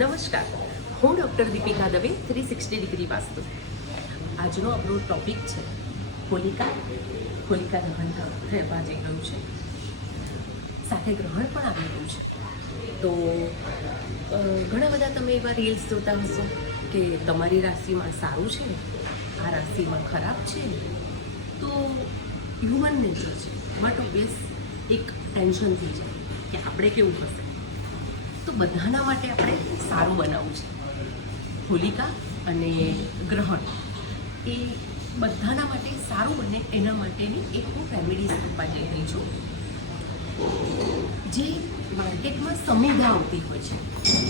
નમસ્કાર, હું doctor Deepika Dave 360 degree vastu. આજનો આપણો ટોપિક છે હોલિકા દહન રહેવા જઈ રહ્યું છે, સાથે ગ્રહણ પણ આવી રહ્યું છે. તો ઘણા બધા તમે એવા રીલ્સ જોતા હશો કે તમારી રાશિમાં સારું છે, આ રાશિમાં ખરાબ છે. તો હ્યુમન નેચર છે, બટ ઓબ્વિયસ એક ટેન્શન થઈ જાય કે આપણે કેવું હશે. તો બધાના માટે આપણે સારું બનાવવું છે. હોલિકા અને ગ્રહણ એ બધાના માટે સારું બને એના માટેની એક હું રેમેડીઝ આપવા જઈ રહી છું. જે માર્કેટમાં સમિધા આવતી હોય છે,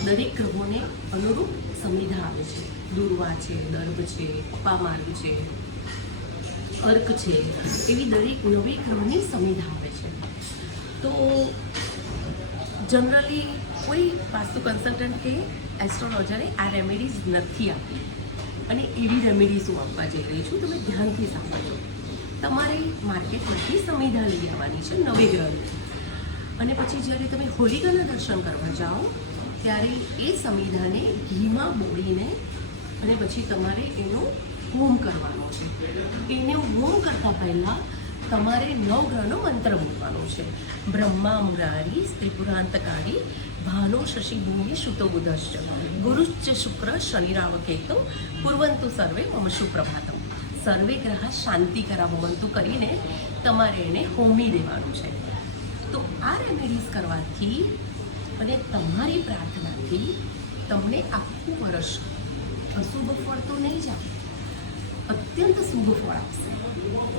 દરેક ગ્રહોને અનુરૂપ સમિધા આવે છે. દુર્વા છે, દર્ભ છે, અપામાર્ગ છે, અર્ક છે, એવી દરેક નવી ગ્રહની સમિધા આવે છે. તો જનરલી કોઈ વાસ્તુ કન્સલ્ટન્ટ કે એસ્ટ્રોલોજરે આ રેમેડીઝ નથી આપી, અને એવી રેમેડીઝ હું આપવા જઈ રહી છું. તમે ધ્યાનથી સાંભળજો. તમારે માર્કેટમાંથી સમિધા લઈ આવવાની છે નવી ગ્રહની, અને પછી જ્યારે તમે હોલિકાના દર્શન કરવા જાઓ ત્યારે એ સમિધાને ઘીમાં બોળીને અને પછી તમારે એનો હોમ કરવાનો છે. એને હોમ કરતાં પહેલાં તમારે નવગ્રહનો મંત્ર બોલવાનો છે. બ્રહ્મા મુરારી ત્રિપુરાંતકારી ભાનો શશિ ભૂમિ શુતો બુધશ્ચ ગુરુશ્ચ શુક્ર શનિરાવ કેતુ પૂર્વંતુ સર્વે મમ સુપ્રભાતમ. સર્વે ગ્રહ શાંતિ કરાવવંતુ કરીને તમારે એને હોમી દેવાનું છે. તો આ રેમેડીઝ કરવાથી અને તમારી પ્રાર્થનાથી તમને આખું વર્ષ અશુભ ફળ તો નહીં જ આપે, અત્યંત શુભ ફળ આપશે.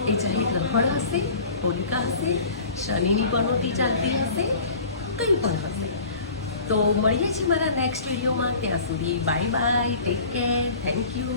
એ ચાહે ગ્રહણ હશે, હોલિકા હશે, શનિની પનોતી ચાલતી હશે, કંઈ પણ હશે. તો મળીએ છીએ મારા નેક્સ્ટ વિડીયોમાં. ત્યાં સુધી bye bye, take care, thank you.